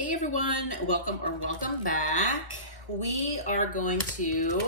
Hey everyone, welcome back. We are going to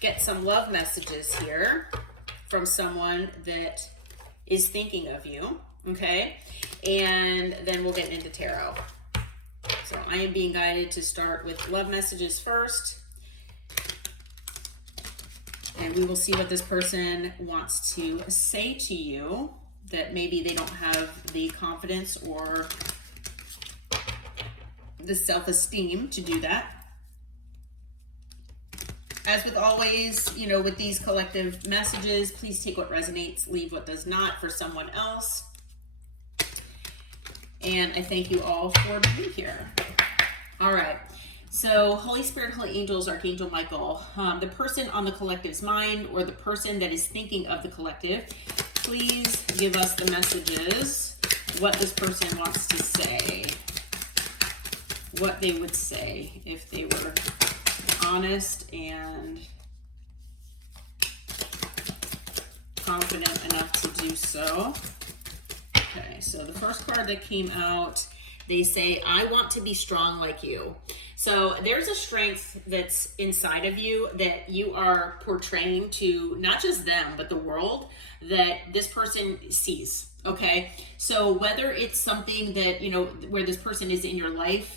get some love messages here from someone that is thinking of you, okay? And then we'll get into tarot. So I am being guided to start with love messages first. And we will see what this person wants to say to you that maybe they don't have the confidence or the self-esteem to do that. As with always, with these collective messages, please take what resonates, leave what does not for someone else. And I thank you all for being here. All right. So Holy Spirit, Holy Angels, Archangel Michael, the person on the collective's mind or the person that is thinking of the collective, please give us the messages, what this person wants to say. What they would say if they were honest and confident enough to do so. Okay, so the first card that came out, they say, I want to be strong like you. So there's a strength that's inside of you that you are portraying to not just them, but the world that this person sees, okay? So whether it's something that, where this person is in your life,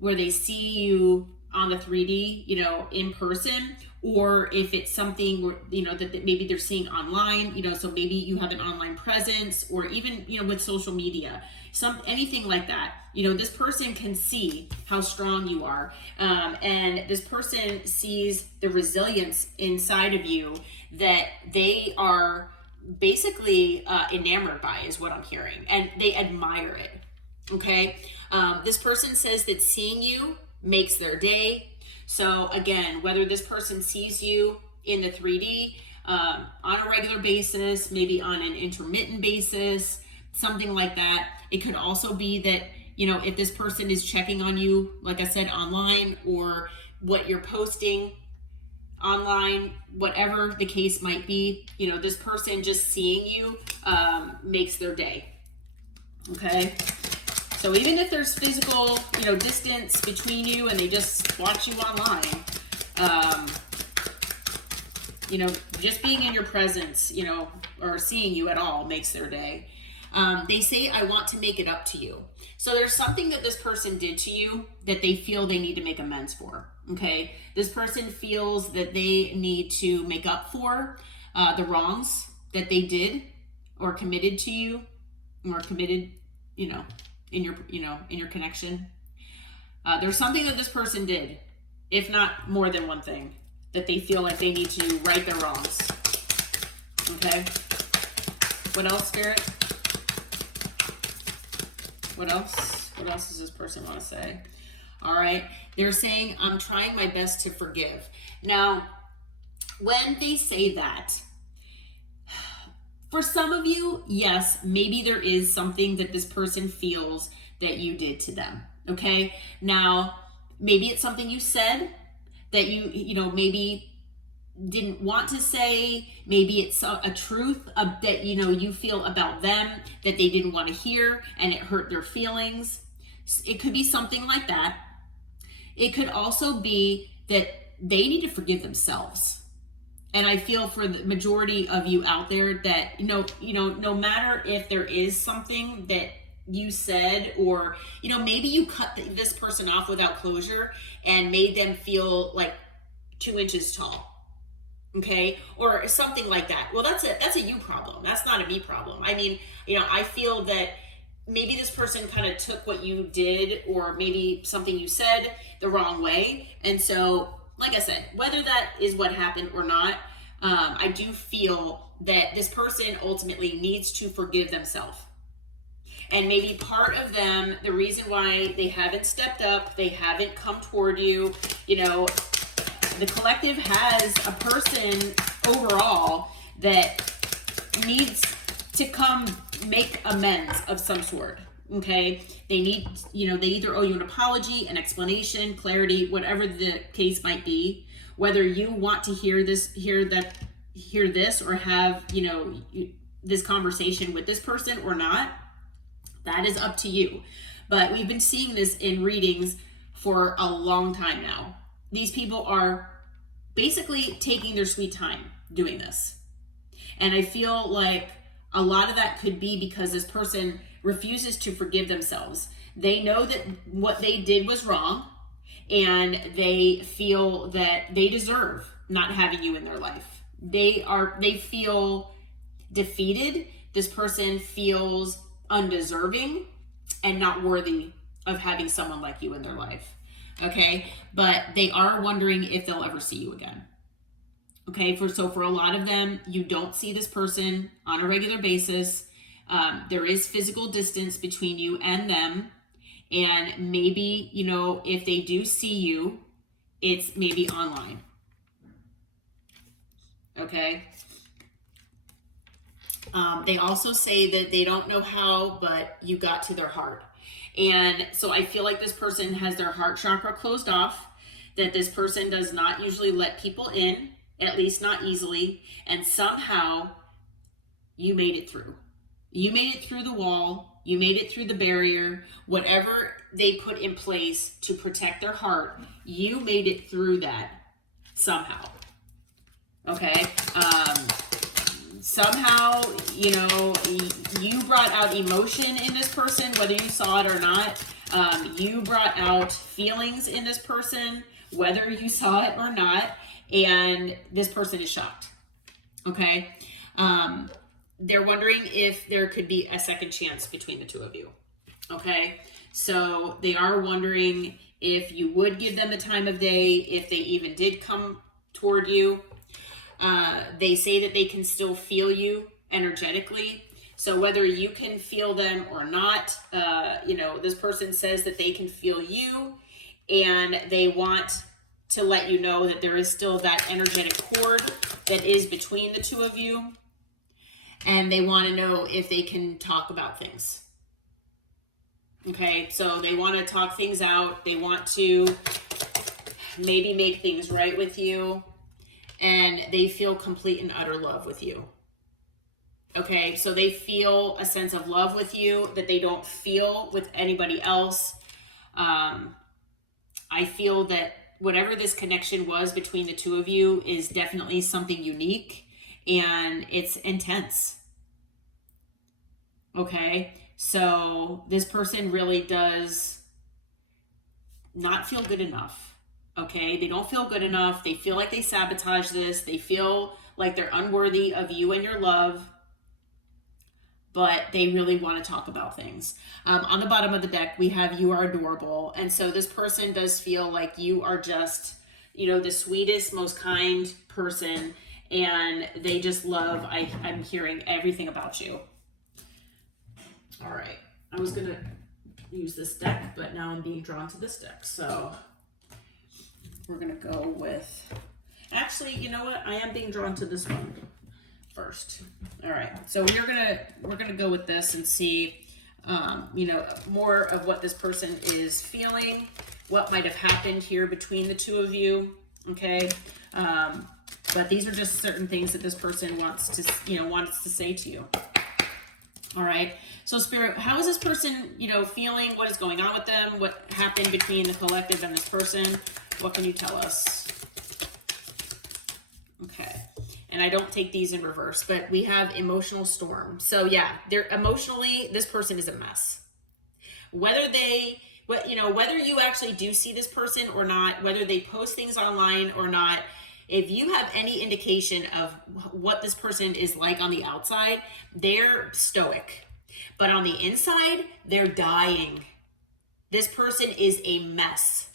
where they see you on the 3D, in person, or if it's something where, that maybe they're seeing online, so maybe you have an online presence, or even, with social media, anything like that, this person can see how strong you are. And this person sees the resilience inside of you that they are basically enamored by, is what I'm hearing, and they admire it. Okay, this person says that seeing you makes their day. So again, whether this person sees you in the 3D on a regular basis, maybe on an intermittent basis, something like that. It could also be that, if this person is checking on you, like I said, online, or what you're posting online, whatever the case might be, this person just seeing you makes their day. Okay. So even if there's physical, distance between you and they just watch you online, just being in your presence, or seeing you at all makes their day. They say, I want to make it up to you. So there's something that this person did to you that they feel they need to make amends for, okay? This person feels that they need to make up for the wrongs that they did or committed to you, or committed, in your connection. There's something that this person did, if not more than one thing, that they feel like they need to right their wrongs. Okay. What else, Spirit? What else? What else does this person want to say? All right. They're saying, I'm trying my best to forgive. Now, when they say that, for some of you, yes, maybe there is something that this person feels that you did to them, okay? Now, maybe it's something you said that you maybe didn't want to say. Maybe it's a truth that, you feel about them that they didn't want to hear and it hurt their feelings. It could be something like that. It could also be that they need to forgive themselves. And I feel for the majority of you out there that, no matter if there is something that you said, or, maybe you cut this person off without closure and made them feel like 2 inches tall. Okay. Or something like that. Well, that's a you problem. That's not a me problem. I mean, I feel that maybe this person kind of took what you did, or maybe something you said, the wrong way. And so, like I said, whether that is what happened or not, I do feel that this person ultimately needs to forgive themselves. And maybe part of them, the reason why they haven't stepped up, they haven't come toward you, the collective has a person overall that needs to come make amends of some sort. Okay, they need, they either owe you an apology, an explanation, clarity, whatever the case might be. Whether you want to hear this, or have, this conversation with this person or not, that is up to you. But we've been seeing this in readings for a long time now. These people are basically taking their sweet time doing this. And I feel like a lot of that could be because this person refuses to forgive themselves. They know that what they did was wrong, and they feel that they deserve not having you in their life. They feel defeated. This person feels undeserving and not worthy of having someone like you in their life. Okay, but they are wondering if they'll ever see you again. Okay, for a lot of them, you don't see this person on a regular basis. There is physical distance between you and them. And maybe, if they do see you, it's maybe online. Okay. They also say that they don't know how, but you got to their heart. And so I feel like this person has their heart chakra closed off, that this person does not usually let people in, at least not easily. And somehow you made it through. You made it through the wall. You made it through the barrier. Whatever they put in place to protect their heart, you made it through that somehow. Okay? Somehow, you brought out emotion in this person, whether you saw it or not. You brought out feelings in this person, whether you saw it or not. And this person is shocked. Okay? They're wondering if there could be a second chance between the two of you. Okay? So they are wondering if you would give them the time of day, if they even did come toward you. They say that they can still feel you energetically. So whether you can feel them or not, this person says that they can feel you, and they want to let you know that there is still that energetic cord that is between the two of you. And they want to know if they can talk about things. Okay, so they want to talk things out. They want to maybe make things right with you. And they feel complete and utter love with you. Okay, so they feel a sense of love with you that they don't feel with anybody else. I feel that whatever this connection was between the two of you is definitely something unique, and it's intense. Okay, so this person really does not feel good enough. Okay, they don't feel good enough. They feel like they sabotage this. They feel like they're unworthy of you and your love, but they really want to talk about things. On the bottom of the deck, we have you are adorable. And so this person does feel like you are just, the sweetest, most kind person. And they just love, I'm hearing everything about you. All right. I was going to use this deck, but now I'm being drawn to this deck. So we're going to go with, actually, you know what? I am being drawn to this one first. All right. So we're going to go with this and see, more of what this person is feeling, what might have happened here between the two of you. Okay. But these are just certain things that this person wants to say to you. All right. So Spirit, how is this person, feeling? What is going on with them? What happened between the collective and this person? What can you tell us? Okay. And I don't take these in reverse, but we have emotional storm. So yeah, they're emotionally, this person is a mess. Whether you actually do see this person or not, whether they post things online or not, if you have any indication of what this person is like on the outside, they're stoic. But on the inside, they're dying. This person is a mess.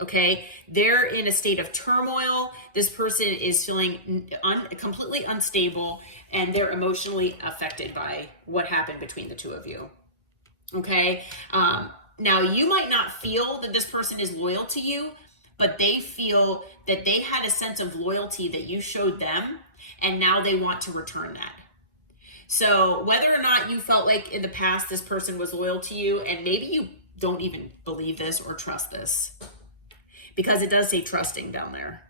Okay? They're in a state of turmoil. This person is feeling completely unstable, and they're emotionally affected by what happened between the two of you. Okay? Now, you might not feel that this person is loyal to you, but they feel that they had a sense of loyalty that you showed them, and now they want to return that. So whether or not you felt like in the past this person was loyal to you, and maybe you don't even believe this or trust this, because it does say trusting down there.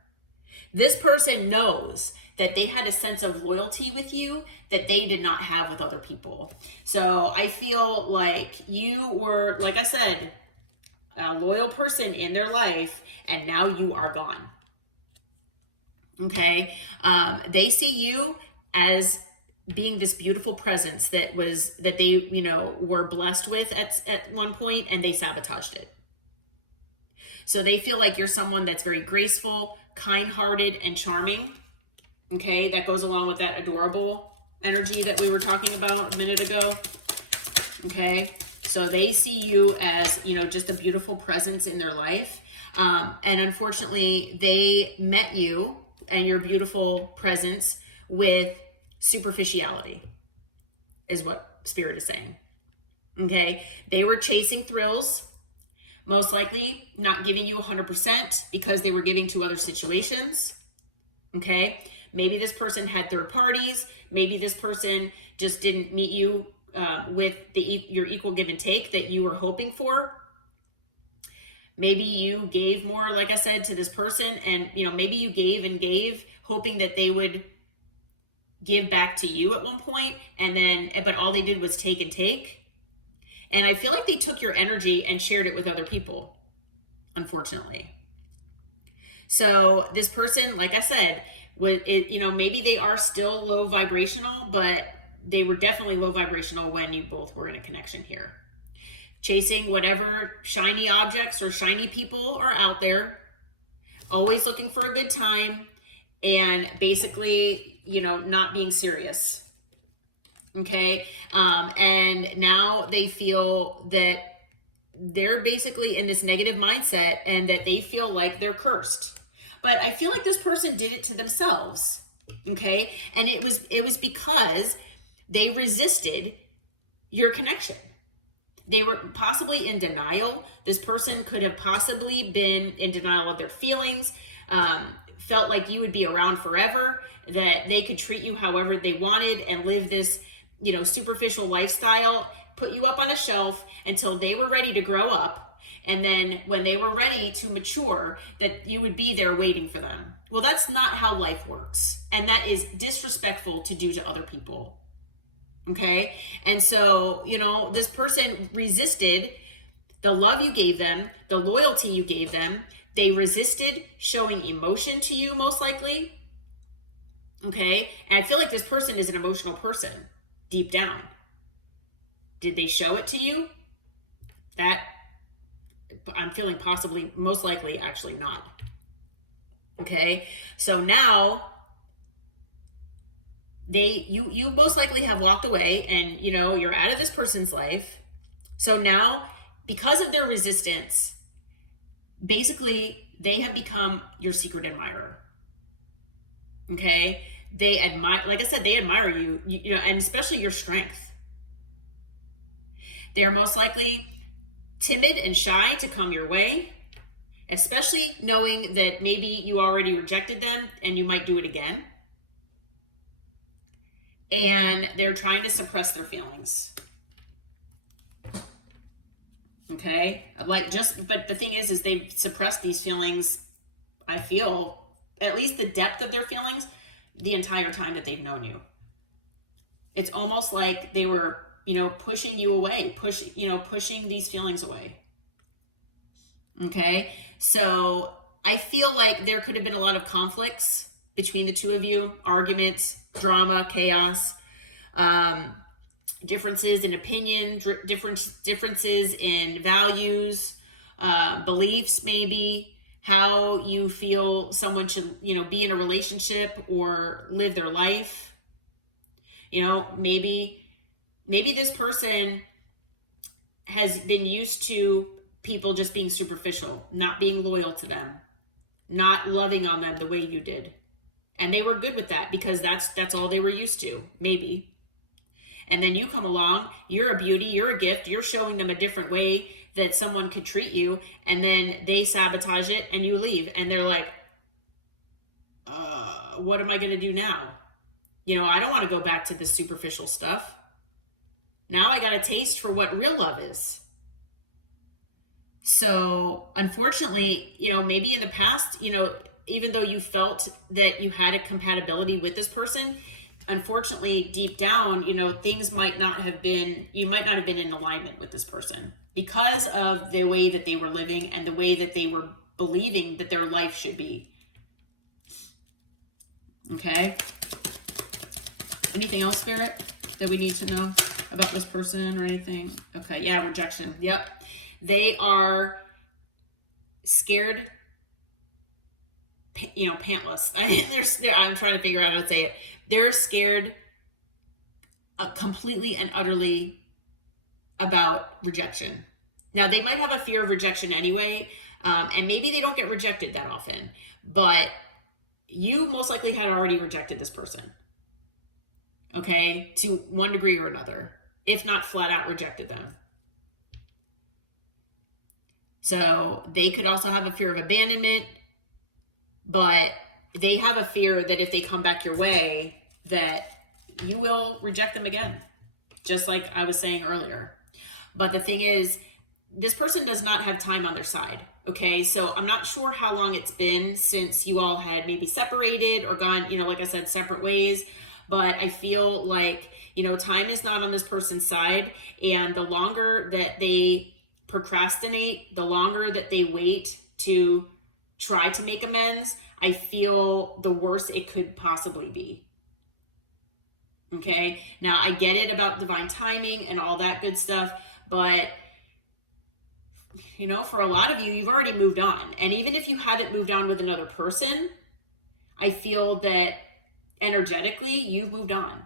This person knows that they had a sense of loyalty with you that they did not have with other people. So I feel like you were, like I said, a loyal person in their life, and now you are gone. Okay? They see you as being this beautiful presence that they, were blessed with at one point, and they sabotaged it. So they feel like you're someone that's very graceful, kind-hearted, and charming. Okay, that goes along with that adorable energy that we were talking about a minute ago. Okay, so they see you as, just a beautiful presence in their life. And unfortunately, they met you and your beautiful presence with superficiality, is what Spirit is saying. Okay, they were chasing thrills, most likely not giving you 100% because they were giving to other situations. Okay, maybe this person had third parties. Maybe this person just didn't meet you with your equal give and take that you were hoping for. Maybe you gave more, like I said, to this person, and maybe you gave and gave, hoping that they would give back to you at one point, but all they did was take and take. And I feel like they took your energy and shared it with other people, unfortunately. So this person, like I said, maybe they are still low vibrational, but they were definitely low vibrational when you both were in a connection here. Chasing whatever shiny objects or shiny people are out there, always looking for a good time, and basically, not being serious. Okay. And now they feel that they're basically in this negative mindset and that they feel like they're cursed. But I feel like this person did it to themselves. Okay. And it was because they resisted your connection. They were possibly in denial. This person could have possibly been in denial of their feelings, felt like you would be around forever, that they could treat you however they wanted and live this, superficial lifestyle, put you up on a shelf until they were ready to grow up. And then when they were ready to mature, that you would be there waiting for them. Well, that's not how life works. And that is disrespectful to do to other people. Okay. And so, this person resisted the love you gave them, the loyalty you gave them. They resisted showing emotion to you, most likely. Okay. And I feel like this person is an emotional person deep down. Did they show it to you? That I'm feeling possibly, most likely, actually not. Okay. So now you most likely have walked away, and you're out of this person's life. So now, because of their resistance, basically they have become your secret admirer. Okay. They admire, like I said, they admire you, and especially your strength. They are most likely timid and shy to come your way, especially knowing that maybe you already rejected them and you might do it again. And they're trying to suppress their feelings. Okay? But the thing is they've suppressed these feelings, I feel, at least the depth of their feelings, the entire time that they've known you. It's almost like they were, pushing you away, pushing these feelings away. Okay? So I feel like there could have been a lot of conflicts between the two of you, arguments, drama, chaos, differences in opinion, differences in values, beliefs, maybe how you feel someone should, be in a relationship or live their life. Maybe this person has been used to people just being superficial, not being loyal to them, not loving on them the way you did. And they were good with that because that's all they were used to, maybe. And then you come along, you're a beauty, you're a gift, you're showing them a different way that someone could treat you, and then they sabotage it and you leave. And they're like, what am I going to do now? I don't want to go back to this superficial stuff. Now I got a taste for what real love is. So unfortunately, maybe in the past, even though you felt that you had a compatibility with this person, unfortunately, deep down, things might not have been, you might not have been in alignment with this person because of the way that they were living and the way that they were believing that their life should be. Okay. Anything else, Spirit, that we need to know about this person or anything? Okay. Yeah. Rejection. Yep. They are scared, pantless. I'm trying to figure out how to say it. They're scared completely and utterly about rejection. Now, they might have a fear of rejection anyway, and maybe they don't get rejected that often, but you most likely had already rejected this person, okay, to one degree or another, if not flat out rejected them. So they could also have a fear of abandonment, but they have a fear that if they come back your way, that you will reject them again, just like I was saying earlier. But the thing is, this person does not have time on their side. Okay, so I'm not sure how long it's been since you all had maybe separated or gone, like I said, separate ways. But I feel like, time is not on this person's side. And the longer that they procrastinate, the longer that they wait to try to make amends, I feel the worse it could possibly be. Okay, now I get it about divine timing and all that good stuff, but for a lot of you, you've already moved on. And even if you haven't moved on with another person, I feel that energetically you've moved on.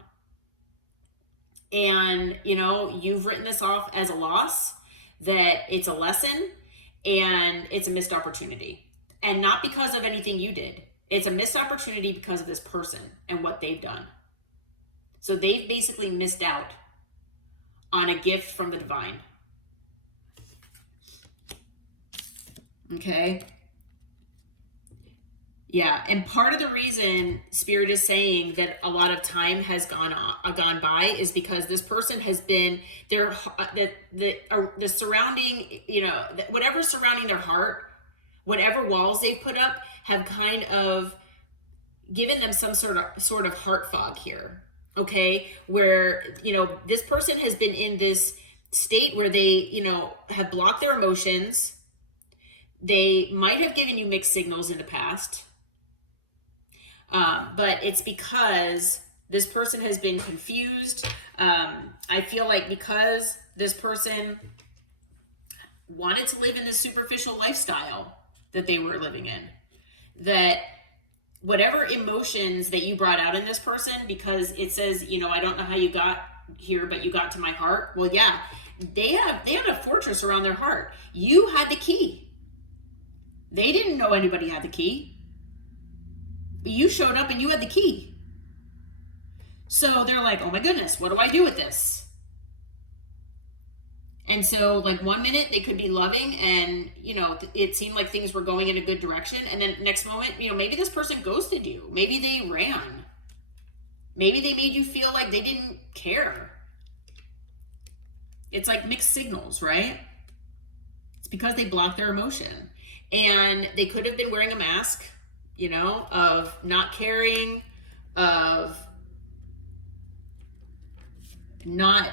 And, you've written this off as a loss, that it's a lesson, and it's a missed opportunity. And not because of anything you did. It's a missed opportunity because of this person and what they've done. So they've basically missed out on a gift from the divine. Okay. Yeah, and part of the reason Spirit is saying that a lot of time has gone by is because this person has been the surrounding, whatever's surrounding their heart, whatever walls they've put up, have kind of given them some sort of heart fog here. Okay, where this person has been in this state where they have blocked their emotions. They might have given you mixed signals in the past. But it's because this person has been confused. I feel like because this person wanted to live in this superficial lifestyle that they were living in, that whatever emotions that you brought out in this person, because it says, I don't know how you got here, but you got to my heart. Well, yeah, they had a fortress around their heart. You had the key. They didn't know anybody had the key. But you showed up and you had the key. So they're like, oh my goodness, what do I do with this? And so like one minute they could be loving and, it seemed like things were going in a good direction. And then next moment, maybe this person ghosted you. Maybe they ran. Maybe they made you feel like they didn't care. It's like mixed signals, right? It's because they blocked their emotion. And they could have been wearing a mask, of not caring, of not,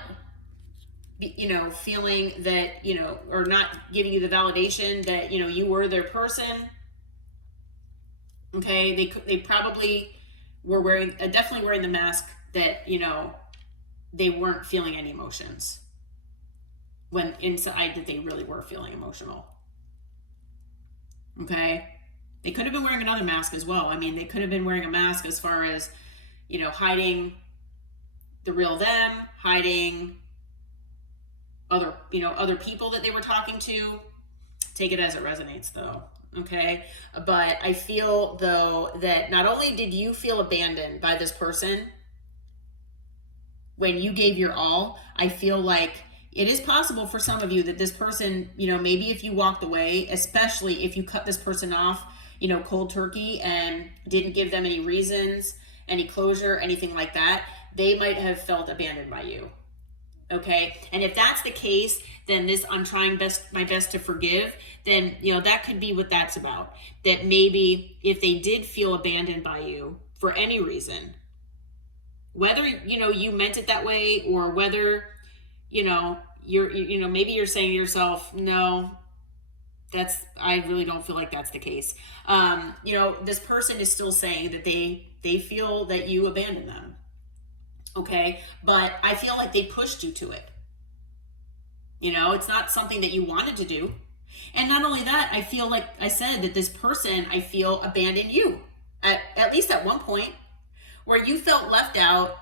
feeling that, or not giving you the validation that, you were their person. Okay. They probably were definitely wearing the mask that, they weren't feeling any emotions when inside that they really were feeling emotional. Okay. They could have been wearing another mask as well. I mean, they could have been wearing a mask as far as, hiding the real them, hiding other people that they were talking to. Take it as it resonates though. Okay. But I feel though that not only did you feel abandoned by this person when you gave your all, I feel like it is possible for some of you that this person, maybe if you walked away, especially if you cut this person off, cold turkey and didn't give them any reasons, any closure, anything like that, they might have felt abandoned by you. Okay. And if that's the case, then this I'm trying my best to forgive, then, that could be what that's about. That maybe if they did feel abandoned by you for any reason, whether, you meant it that way, or whether, maybe you're saying to yourself, no, I really don't feel like that's the case. This person is still saying that they feel that you abandoned them. Okay. But I feel like they pushed you to it. It's not something that you wanted to do. And not only that, I feel like I said that this person, I feel, abandoned you at least at one point, where you felt left out,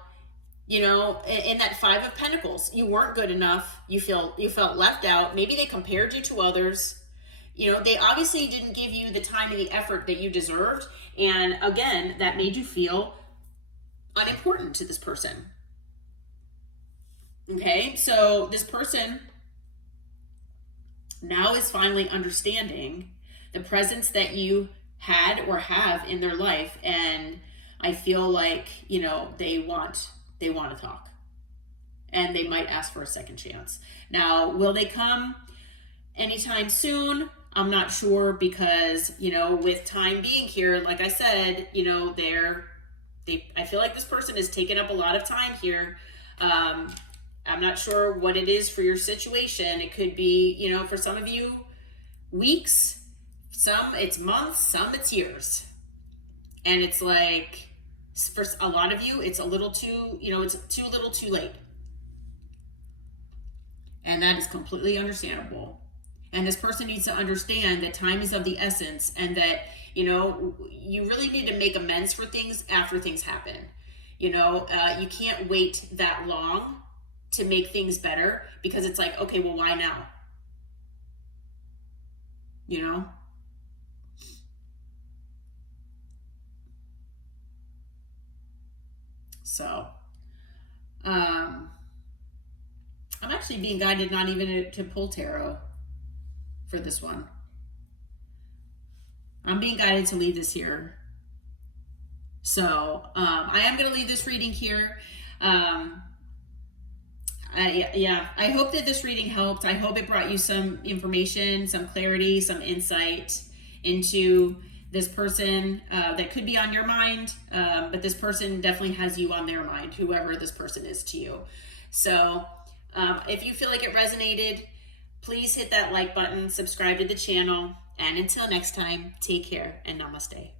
in that Five of Pentacles. You weren't good enough. You felt left out. Maybe they compared you to others. They obviously didn't give you the time and the effort that you deserved. And again, that made you feel unimportant to this person. Okay, so this person now is finally understanding the presence that you had or have in their life, and I feel like they want to talk, and they might ask for a second chance. Now, will they come anytime soon? I'm not sure, because with time being here, like I said, I feel like this person is taking up a lot of time here. I'm not sure what it is for your situation. It could be, for some of you, weeks, some it's months, some it's years. And it's like, for a lot of you, it's a little too, it's too little too late. And that is completely understandable. And this person needs to understand that time is of the essence, and that, you really need to make amends for things after things happen. You can't wait that long to make things better, because it's like, okay, well, why now? So, I'm actually being guided not even to pull tarot for this one. I'm being guided to leave this here. So, I am going to leave this reading here. I hope that this reading helped. I hope it brought you some information, some clarity, some insight into this person that could be on your mind, but this person definitely has you on their mind, whoever this person is to you. So if you feel like it resonated, please hit that like button, subscribe to the channel, and until next time, take care and namaste.